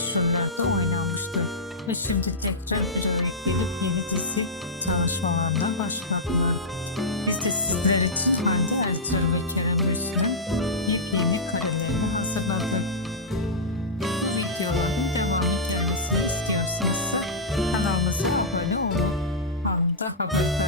yaşlarında oynanmıştı ve şimdi tekrar bir araya gelip yeni dizi çalışmalarına başladılar. Biz de sizler için Hande Ertuğrul ve Kerem Bürsin'in yepyeni karelerini hazırladık. Videoların devamı gelmesini istiyorsanız kanalımıza abone olun. Anında haber.